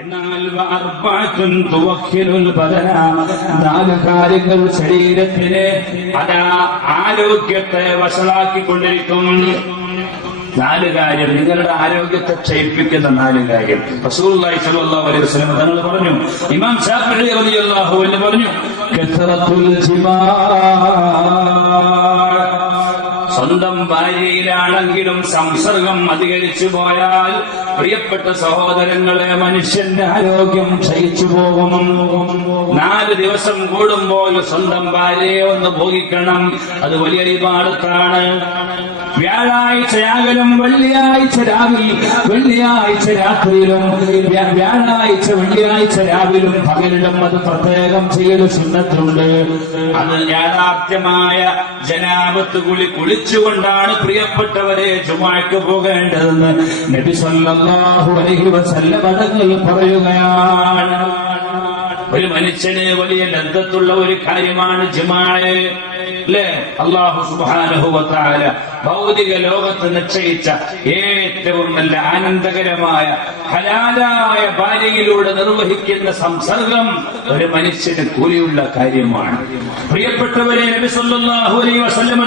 എന്നാൽ നാല് കാര്യങ്ങൾ ശരീരത്തിന് അതാ ആരോഗ്യത്തെ വഷളാക്കിക്കൊണ്ടിരിക്കും. നാല് കാര്യം നിങ്ങളുടെ ആരോഗ്യത്തെ ക്ഷയിപ്പിക്കുന്ന നാല് കാര്യം. റസൂലുള്ളാഹി സ്വല്ലല്ലാഹു അലൈഹി വസല്ലം തങ്ങൾ പറഞ്ഞു ഇമാം ഷാഫിഈ റളിയല്ലാഹു അൻഹു പറഞ്ഞു കസറത്തുൽ ജിമാ. സ്വന്തം ഭാര്യയിലാണെങ്കിലും സംസർഗം അധികരിച്ചു പോയാൽ പ്രിയപ്പെട്ട സഹോദരങ്ങളെ മനുഷ്യന്റെ ആരോഗ്യം ക്ഷയിച്ചു പോകും നാല് ദിവസം കൂടുമ്പോൾ സ്വന്തം ഭാര്യയെ ഒന്ന് ഭോഗിക്കണം. അത് വലിയ ഇബാദത്താണ് വ്യാഴാഴ്ചയാകലും വെള്ളിയാഴ്ച രാവിലെ വെള്ളിയാഴ്ച രാത്രിയിലും വ്യാ- വ്യാഴാഴ്ച വെള്ളിയാഴ്ച രാവിലും പകലിലും അത് പ്രത്യേകം ചെയ്യൽ സുന്നത്തുണ്ട്. അത് യാഥാർത്ഥ്യമായ ജനാപത്ത് കുളി കുളിച്ചുകൊണ്ടാണ് പ്രിയപ്പെട്ടവരെ ചുമക്ക് പോകേണ്ടതെന്ന് നബി സല്ലല്ലാഹു അലൈഹി വസല്ലം തങ്ങൾ പറയുകയാണ്. ഒരു മനുഷ്യന് വലിയ ലബ്ധത്തുള്ള ഒരു കാര്യമാണ് ജിമാഴ് അല്ലേ അള്ളാഹു സുബാനുഭവത്താല ഭൗതിക ലോകത്ത് നിശ്ചയിച്ച ഏറ്റവും നല്ല ആനന്ദകരമായ ഹലാലായ ഭാര്യയിലൂടെ നിർവഹിക്കുന്ന സംസർഗം ഒരു മനുഷ്യന് കൂലിയുള്ള കാര്യമാണ്. പ്രിയപ്പെട്ടവരെ നബി സല്ലല്ലാഹു അലൈഹി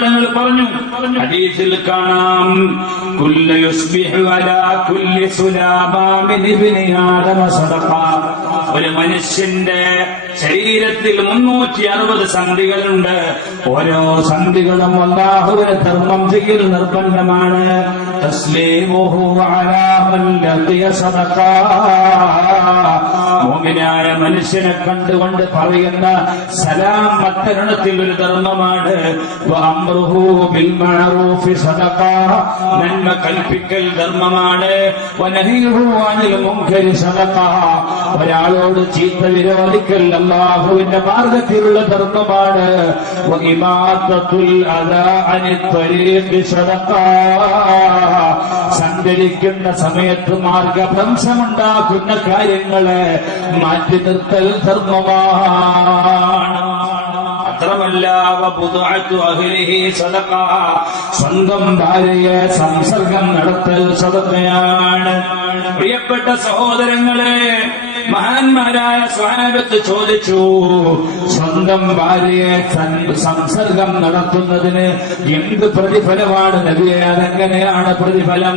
തങ്ങൾ പറഞ്ഞു ഹദീസിൽ കാണാം കുല്ല യുസ്ബിഹു അലാ കുല്ലി സുലാബാ മിൻ ആദമ സദഖ. ഒരു മനുഷ്യന്റെ ശരീരത്തിൽ മുന്നൂറ്റി അറുപത് സന്ധികളുണ്ട് ഓരോ സന്ധികളും അല്ലാഹുവിനെ ധർമ്മം ചെയ്യൽ നിർബന്ധമാണ്. മോമിനായ മനുഷ്യനെ കണ്ടുകൊണ്ട് പറയുന്ന സലാം അത്തരണത്തിൽ ഒരു ധർമ്മമാണ്. നന്മ കൽപ്പിക്കൽ ധർമ്മമാണ്. ഒരാളോട് ചീത്ത വിരോധിക്കൽ അള്ളാഹുവിന്റെ മാർഗത്തിലുള്ള ധർമ്മമാണ്. സഞ്ചരിക്കുന്ന സമയത്ത് മാർഗഭ്രംശമുണ്ടാക്കുന്ന കാര്യങ്ങളെ മാറ്റി നിർത്തൽ ധർമ്മമാണ് മാത്രമല്ല. സ്വന്തം ഭാര്യയെ സംസർഗം നടത്തൽ സദഖയാണ് പ്രിയപ്പെട്ട സഹോദരങ്ങളെ മഹാന്മാരായ സ്വഹാബത്ത് ചോദിച്ചു സ്വന്തം ഭാര്യയെ സംസർഗം നടത്തുന്നതിന് എന്ത് പ്രതിഫലമാണ് നബിയെ? അതെങ്ങനെയാണ് പ്രതിഫലം?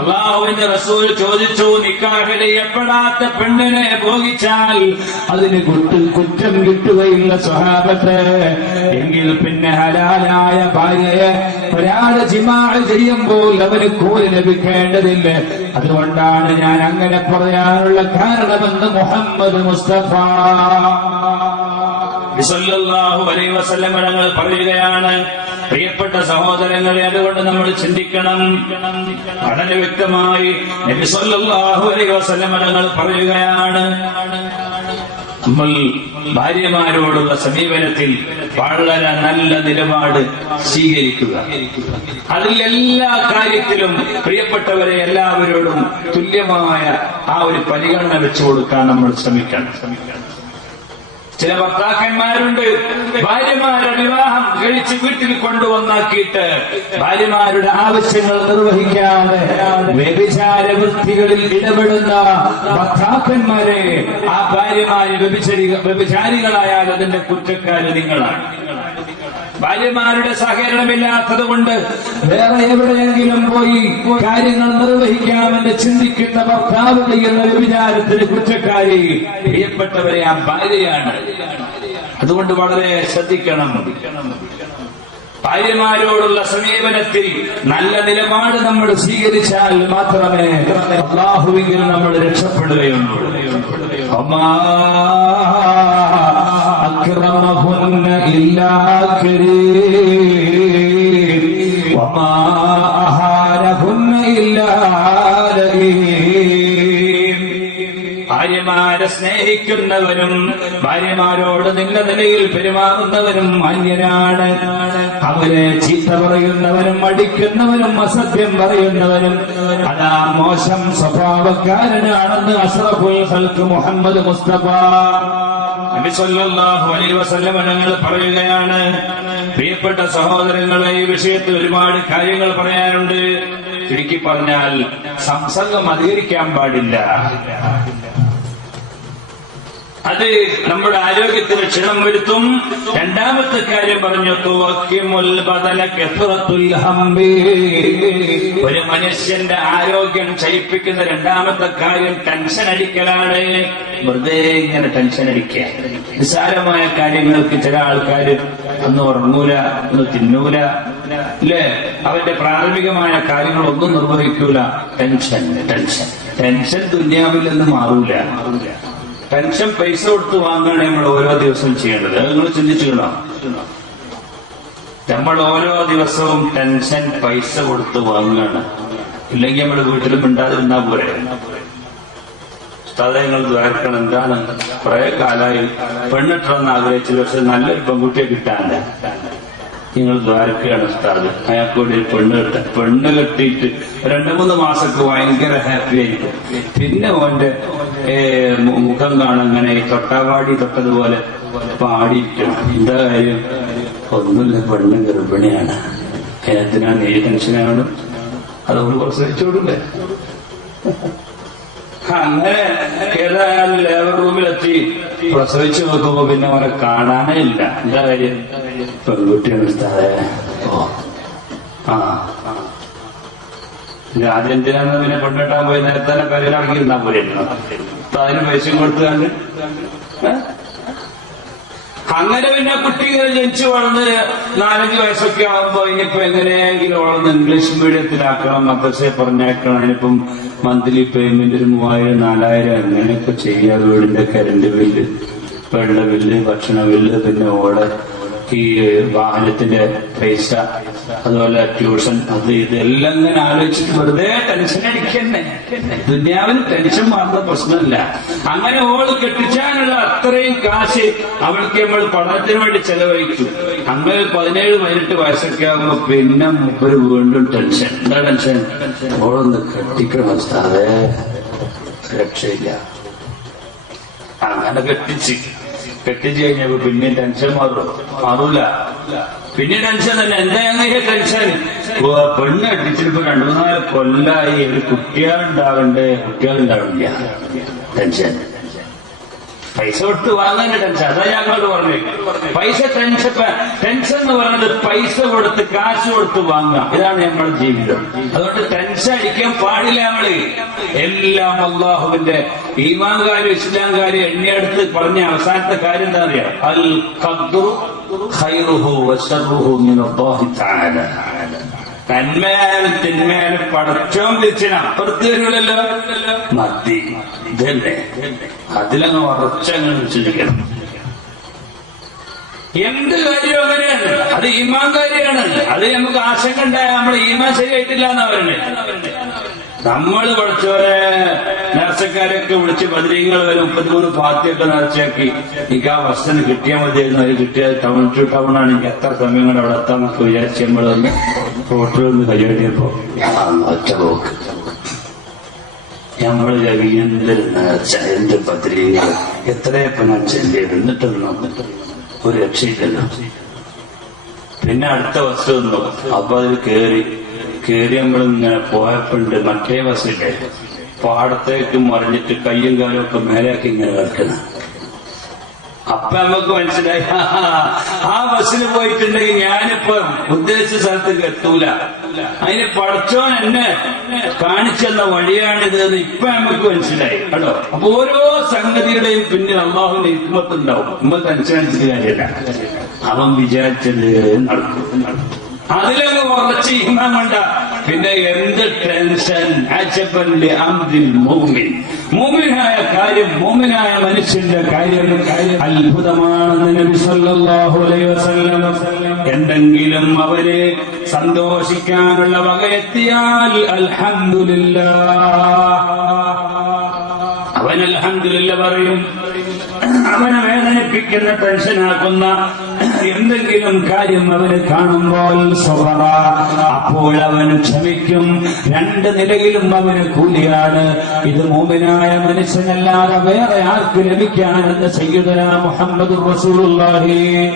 അള്ളാഹുവിന്റെ റസൂൽ ചോദിച്ചു നിക്കാഹ് ചെയ്യപ്പെടാത്ത പെണ്ണിനെ ഭോഗിച്ചാൽ അതിന് കുറ്റം കിട്ടുകയില്ല സ്വഹാബത്ത്. എങ്കിൽ പിന്നെ ഹലാലായ ഭാര്യയെ ഒരാൾ ജിമാൾ ചെയ്യുമ്പോൾ അവന് കൂലി ലഭിക്കേണ്ടതില്ല. അതുകൊണ്ടാണ് ഞാൻ അങ്ങനെ പറയാനുള്ള കാരണമെന്ന് മുഹമ്മദ് മുസ്തഫ. സല്ലല്ലാഹു അലൈഹി വസല്ലം തങ്ങൾ പറയുകയാണ് പ്രിയപ്പെട്ട സഹോദരങ്ങളെ അതുകൊണ്ട് നമ്മൾ ചിന്തിക്കണം. വളരെ വ്യക്തമായി നബി സല്ലല്ലാഹു അലൈഹി വസല്ലം തങ്ങൾ പറയുകയാണ് നമ്മൾ ഭാര്യമാരോടുള്ള സമീപനത്തിൽ വളരെ നല്ല നിലപാട് സ്വീകരിക്കുക. അതിൽ എല്ലാ കാര്യത്തിലും പ്രിയപ്പെട്ടവരെ എല്ലാവരോടും തുല്യമായ ആ ഒരു പരിഗണന വെച്ചു കൊടുക്കാൻ നമ്മൾ ശ്രമിക്കണം. ചില ഭർത്താക്കന്മാരുണ്ട്. ഭാര്യമാരെ വിവാഹം കഴിച്ച് വീട്ടിൽ കൊണ്ടുവന്നാക്കിയിട്ട് ഭാര്യമാരുടെ ആവശ്യങ്ങൾ നിർവഹിക്കാതെ വ്യഭിചാര വൃത്തികളിൽ ഇടപെടുന്ന ഭർത്താക്കന്മാരെ ആ ഭാര്യമാര് വ്യഭിചരി വ്യഭിചാരികളായാൽ അതിന്റെ കുറ്റക്കാര് നിങ്ങളാണ്. ഭാര്യമാരുടെ സഹകരണമില്ലാത്തതുകൊണ്ട് വേറെ എവിടെയെങ്കിലും പോയി കാര്യങ്ങൾ നിർവഹിക്കാമെന്ന് ചിന്തിക്കുന്ന ഭർത്താവ് ചെയ്യുന്ന വിചാരത്തിന് കുറ്റക്കാരി പ്രിയപ്പെട്ടവരെ ആ ഭാര്യയാണ്. അതുകൊണ്ട് വളരെ ശ്രദ്ധിക്കണം. ഭാര്യമാരോടുള്ള സമീപനത്തിൽ നല്ല നിലപാട് നമ്മൾ സ്വീകരിച്ചാൽ മാത്രമേ അള്ളാഹുവിൽ നമ്മൾ രക്ഷപ്പെടുകയുള്ളൂ. അമ്മാ أكرمهن إلا كريم وما أهانهن إلا لئيم ഭാര്യമാരെ സ്നേഹിക്കുന്നവരും ഭാര്യമാരോട് നിന്ന നിലയിൽ പെരുമാറുന്നവരും മാന്യനാണ് അവരെ ചീത്ത പറയുന്നവരും അടിക്കുന്നവരും അസഭ്യം പറയുന്നവരും അതാ മോശം സ്വഭാവക്കാരനാണെന്ന് അഷ്റഫുൽ ഖൽക്ക് മുഹമ്മദ് മുസ്തഫ പറയുകയാണ്. പ്രിയപ്പെട്ട സഹോദരങ്ങളെ ഈ വിഷയത്തിൽ ഒരുപാട് കാര്യങ്ങൾ പറയാനുണ്ട്. ചുരുക്കി പറഞ്ഞാൽ സംസർഗം അധികരിക്കാൻ പാടില്ല. അത് നമ്മുടെ ആരോഗ്യത്തിന് ക്ഷണം വരുത്തും. രണ്ടാമത്തെ കാര്യം പറഞ്ഞു. ഒരു മനുഷ്യന്റെ ആരോഗ്യം ക്ഷയിപ്പിക്കുന്ന രണ്ടാമത്തെ കാര്യം ടെൻഷൻ അടിക്കലാണ്. വെറുതെ ഇങ്ങനെ ടെൻഷൻ അടിക്കുക. നിസ്സാരമായ കാര്യങ്ങൾക്ക് ചില ആൾക്കാർ ഒന്ന് ഉറങ്ങൂല ഒന്ന് തിന്നൂല അല്ലേ? അവന്റെ പ്രാഥമികമായ കാര്യങ്ങളൊന്നും നിർവഹിക്കൂല. Tension tension. ടെൻഷൻ ദുന്യാവിൽ നിന്ന് മാറൂല. പെൻഷൻ പൈസ കൊടുത്ത് വാങ്ങുകയാണ് നമ്മൾ ഓരോ ദിവസവും ചെയ്യേണ്ടത്. നിങ്ങൾ ചിന്തിച്ചുകളോ നമ്മൾ ഓരോ ദിവസവും പെൻഷൻ പൈസ കൊടുത്ത് വാങ്ങുകയാണ്. ഇല്ലെങ്കിൽ നമ്മൾ വീട്ടിലും മിണ്ടാതിരുന്നാ പോരെ. സ്ഥലങ്ങൾ ദ്വാരക്കണം. എന്താണ്? കുറെ കാലമായി പെണ്ണിട്ടണമെന്ന് ആഗ്രഹിച്ചത് പക്ഷെ നല്ലൊരു പെൺകുട്ടിയെ കിട്ടാണ്ട് നിങ്ങൾ ദ്വാരക്കുകയാണ് ഉസ്താദ്. അയാൾക്ക് വേണ്ടി പെണ്ണ് കിട്ട പെണ്ണ് കെട്ടിയിട്ട് രണ്ടു മൂന്ന് മാസമൊക്കെ ഭയങ്കര ഹാപ്പി ആയിരിക്കും. പിന്നെ ഓന്റെ മുഖം ഈ തൊട്ടാവാടി തൊട്ടതുപോലെ പാടിയിട്ടാണ് എന്താ കാര്യം? ഒന്നുമില്ല പെണ്ണ് ഗർഭിണിയാണ്. എന്തിനാ നീ ടെൻഷനാണ്. അതുകൊണ്ട് പ്രസവിച്ചോടില്ലേ അങ്ങനെ ഏതായാലും ലേബർ റൂമിലെത്തി. പ്രസവിച്ചു നോക്കുമ്പോ പിന്നെ അവരെ കാണാനേ ഇല്ല. എന്താ കാര്യം? പെൺകുട്ടിയാണ് ഉസ്താദേ ഓ ആ എന്തിനാന്ന് പിന്നെ കൊണ്ടിട്ടാൻ പോയി നേരത്തെ തന്നെ കരയിലാക്കി ഇരുന്നാ പോലെയായിരുന്നു അതിന് പൈസയും കൊടുത്തുകൊണ്ട്? അങ്ങനെ പിന്നെ കുട്ടികൾ ജനിച്ചു വളർന്ന് നാലഞ്ച് വയസ്സൊക്കെ ആകുമ്പോ ഇനിയിപ്പോ എങ്ങനെയെങ്കിലും വളർന്ന് ഇംഗ്ലീഷ് മീഡിയത്തിലാക്കണം മദ്രസയെ പറഞ്ഞേക്കണം. അതിനിപ്പം മന്ത്ലി പേയ്മെന്റ് ഒരു മൂവായിരം നാലായിരം അങ്ങനെയൊക്കെ ചെയ്യുക വീടിന്റെ കരണ്ട് ബില്ല് വെള്ള ബില്ല് ഭക്ഷണ ബില്ല് പിന്നെ ഓടെ ഈ വാഹനത്തിന്റെ പൈസ അതുപോലെ ട്യൂഷൻ അത് ഇതെല്ലാം ഇങ്ങനെ ആലോചിച്ചിട്ട് വെറുതെ ടെൻഷൻ അടിക്കന്നെ. ദുന്യാവിന് ടെൻഷൻ മാറുന്ന പ്രശ്നമില്ല. അങ്ങനെ ഓൾ കെട്ടിച്ചാനുള്ള അത്രയും കാശ് അവൾക്ക് നമ്മൾ പഠനത്തിന് വേണ്ടി ചെലവഴിച്ചു. അങ്ങനെ പതിനേഴ് പതിനെട്ട് വയസ്സൊക്കെ ആകുമ്പോ പിന്നെ മുപ്പര് വീണ്ടും ടെൻഷൻ എന്താ ടെൻഷൻ ഓളൊന്ന് കെട്ടിക്കണം സ്ഥാതെ രക്ഷയില്ല. അങ്ങനെ കെട്ടിച്ച്. കെട്ടിച്ച് കഴിഞ്ഞപ്പോ പിന്നെ ടെൻഷൻ മാറും മാറൂല പിന്നെ ടെൻഷൻ തന്നെ എന്താ അങ്ങനെ ടെൻഷൻ പെണ്ണ് കെട്ടിച്ചിട്ട് രണ്ടു മൂന്നാൽ കൊല്ലായി. ഒരു കുട്ടികളുണ്ടാവണ്ടേ കുട്ടികളുണ്ടാവില്ല ടെൻഷൻ പൈസ വിട്ട് വാങ്ങാൻ ടെൻഷൻ അതാ ഞങ്ങളോട് പറഞ്ഞു. പൈസ ടെൻഷൻ ടെൻഷൻ എന്ന് പറയുന്നത് പൈസ കൊടുത്ത് കാശ് കൊടുത്ത് വാങ്ങാം ഇതാണ് ഞങ്ങളുടെ ജീവിതം. അതുകൊണ്ട് ടെൻഷൻ അടിക്കാൻ പാടില്ല നമ്മൾ എല്ലാം അള്ളാഹുവിന്റെ ഈമാൻ ഇസ്ലാംകാരും എണ്ണിയെടുത്ത് പറഞ്ഞ അവസാനത്തെ കാര്യം എന്താ അറിയാം? അൽ ഖദ്റു ഖൈറുഹു വശറുഹു മിനല്ലാഹി തആല. നന്മയായാലും തിന്മയായാലും പടച്ചോൻ തിരിച്ചിന് അപ്പുറത്ത് വരില്ലല്ലോ മതി. ഇതല്ലേ? അതിലങ്ങ് ഉറച്ചങ്ങ് ചിന്തിക്കണം എന്ത് കാര്യവും അങ്ങനെയാണ്? അത് ഈമാൻ കാര്യമാണ്. അത് നമുക്ക് ആശങ്ക ഉണ്ടായ നമ്മൾ ഈമാൻ ശരിയായിട്ടില്ല എന്നാ പറയുന്നത് നമ്മൾ പഠിച്ചവരെ നേർച്ചക്കാരൊക്കെ വിളിച്ച് പതിനീങ്ങൾ വരെ മുപ്പത്തിമൂന്ന് പാർട്ടിയൊക്കെ നേർച്ചയാക്കി എനിക്ക് ആ വസ്തുന് കിട്ടിയാൽ മതിയായിരുന്നു. അത് കിട്ടിയാൽ ടൗൺ ടു ടൗൺ ആണ്. എനിക്ക് എത്ര സമയം കൊണ്ട് അവിടെ എത്താന്നൊക്കെ വിചാരിച്ച് നമ്മൾ വന്ന് ഹോട്ടലിൽ നിന്ന് കൈയാട്ടിയപ്പോ ആ ഒറ്റ പോക്ക്. നമ്മൾ രവീന്ദ്രൻ നേർച്ച എന്ത് പത്രികകൾ എത്രയപ്പോ ഞാൻ ചെല്ലിയത് എന്നിട്ടൊന്നും ഒരു രക്ഷയില്ലല്ലോ. പിന്നെ അടുത്ത ബസ് വന്നു. അപ്പൊ അതിൽ കേറി കേറി നമ്മളിങ്ങനെ പോയപ്പോണ്ട് മറ്റേ ബസ്സില്ലേ പാടത്തേക്ക് മറിഞ്ഞിട്ട് കയ്യും കാലും ഒക്കെ മേലെയാക്കി ഇങ്ങനെ കിടക്കണം അപ്പൊ നമുക്ക് മനസ്സിലായി ആ ബസ്സിൽ പോയിട്ടുണ്ടെങ്കിൽ ഞാനിപ്പോ ഉദ്ദേശിച്ച സ്ഥലത്തേക്ക് എത്തൂല. അതിന് പഠിച്ചോൻ എന്നെ കാണിച്ചെന്ന വഴിയാണിത് എന്ന് ഇപ്പൊ നമുക്ക് മനസ്സിലായി. കേട്ടോ? അപ്പൊ ഓരോ സംഗതിയുടെയും പിന്നിൽ അള്ളാഹുവിന്റെ ഹിക്മത്ത് ഉണ്ടാവും. നമ്മൾ അനുസരിച്ചില്ല അവൻ വിചാരിച്ചത് അതിലങ്ങ് കുറച്ച് ഇമാൻ വേണ്ട പിന്നെ എന്ത് ടെൻഷൻ? ആച്ചപ്പന്റെ അന്തിൽ മൂമിൻ മൂമിനായ കാര്യം മോമിനായ മനുഷ്യന്റെ കാര്യം അത്ഭുതമാണെന്ന് നബി സല്ലല്ലാഹു അലൈഹി വസല്ലം എന്തെങ്കിലും അവരെ സന്തോഷിക്കാനുള്ള വകയെത്തിയാൽ അൽഹംദുലില്ലാ അവൻ അൽഹംദുലില്ല പറയും. അവനെ വേദനിപ്പിക്കുന്ന ടെൻഷനാക്കുന്ന എന്തെങ്കിലും കാര്യം അവന് കാണുമ്പോൾ സ്വറ അപ്പോൾ അവൻ ക്ഷമിക്കും. രണ്ട് നിലയിലും അവന് കൂലിയാണ്. ഇത് മോമിനായ മനുഷ്യനല്ലാതെ വേറെ ആർക്ക് ലഭിക്കാനെന്ന് സയ്യിദന മുഹമ്മദ് റസൂലുള്ളാഹി.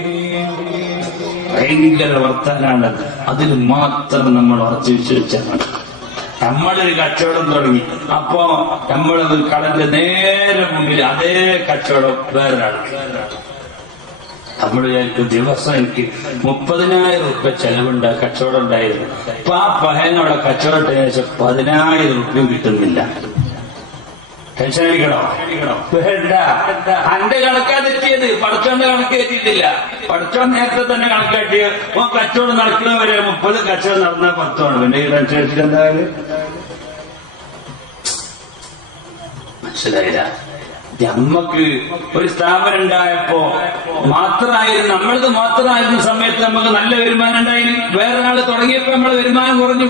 ഭയങ്കര വർത്താനാണ്. അതിൽ മാത്രം നമ്മൾ ഉറച്ചു വിശ്വസിച്ചാണ്. നമ്മളൊരു കച്ചവടം തുടങ്ങി. അപ്പോ നമ്മളത് കടന്റെ നേരെ മുമ്പിൽ അതേ കച്ചവടം വേറൊരാൾ നമ്മൾ വിചാരിക്കും ദിവസം എനിക്ക് മുപ്പതിനായിരം റുപ്യ ചെലവുണ്ട് കച്ചവടം ഉണ്ടായിരുന്നു. ഇപ്പൊ ആ പഹനോടെ കച്ചവടത്തിന് ശേഷം പതിനായിരം റുപ്യ കിട്ടുന്നില്ല. ടെൻഷൻ അടിക്കണോ? വേണ്ട. അന്റെ കണക്കാ തെറ്റിയത് പഠിച്ചോന്റെ കണക്ക് എത്തിയിട്ടില്ല നേരത്തെ തന്നെ കണക്കാട്ടിയ ഓ കച്ചവടം നടക്കുന്നവരെ മുപ്പത് കച്ചവടം നടന്നാൽ പത്തോണ് പിന്നെ ഈ ടെൻഷൻ അടിച്ചിട്ട് എന്തായാലും മനസ്സിലായില്ല. നമ്മക്ക് ഒരു സ്ഥാപനം ഉണ്ടായപ്പോ മാത്രമായിരുന്നു നമ്മളത് മാത്രമായിരുന്ന സമയത്ത് നമുക്ക് നല്ല വരുമാനം ഉണ്ടായി വേറൊരാൾ തുടങ്ങിയപ്പോ നമ്മളെ വരുമാനം കുറഞ്ഞു.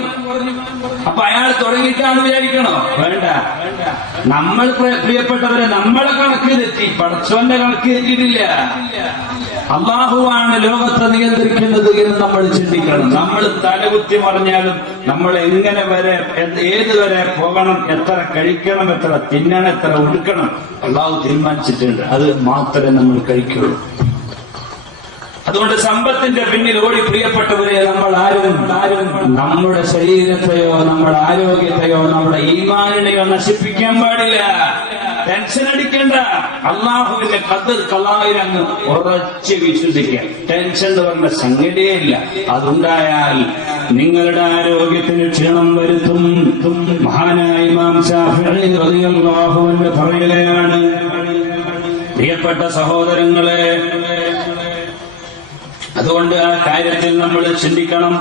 അപ്പൊ അയാൾ തുടങ്ങിയിട്ടാണ് വിചാരിക്കണോ? വേണ്ട. നമ്മൾ പ്രിയപ്പെട്ടവരെ നമ്മളെ കണക്ക് തെറ്റി പടച്ചോന്റെ കണക്ക് തെറ്റിയിട്ടില്ല അള്ളാഹുവാണ് ലോകത്തെ നിയന്ത്രിക്കുന്നത് എന്ന് നമ്മൾ ചിന്തിക്കണം. നമ്മൾ തലകുത്തി മറിഞ്ഞാലും നമ്മൾ എങ്ങനെ വരെ ഏതു വരെ പോകണം എത്ര കഴിക്കണം എത്ര തിന്നണം എത്ര ഉടുക്കണം അള്ളാഹു തീരുമാനിച്ചിട്ടുണ്ട്. അത് മാത്രമേ നമ്മൾ കഴിക്കുള്ളൂ. അതുകൊണ്ട് സമ്പത്തിന്റെ പിന്നിൽ ഓടി പ്രിയപ്പെട്ടവരെ നമ്മൾ ആരും ആരും നമ്മുടെ ശരീരത്തെയോ നമ്മുടെ ആരോഗ്യത്തെയോ നമ്മുടെ ഈമാനിനെയോ നശിപ്പിക്കാൻ പാടില്ല. ടെൻഷൻ അടിക്കേണ്ട. അള്ളാഹുവിന്റെ കതിർ കലായിരങ്ങ് ഉറച്ച് വിശ്വസിക്കുക. ടെൻഷൻ എന്ന് പറഞ്ഞ സംഗതിയല്ല അതുണ്ടായാൽ നിങ്ങളുടെ ആരോഗ്യത്തിന് ക്ഷീണം വരുത്തും. മഹാനായ ഇമാം റളിയല്ലാഹു അൻഹു പറയുകയാണ് പ്രിയപ്പെട്ട സഹോദരങ്ങളെ അതുകൊണ്ട് ആ കാര്യത്തിൽ നമ്മൾ ചിന്തിക്കണം.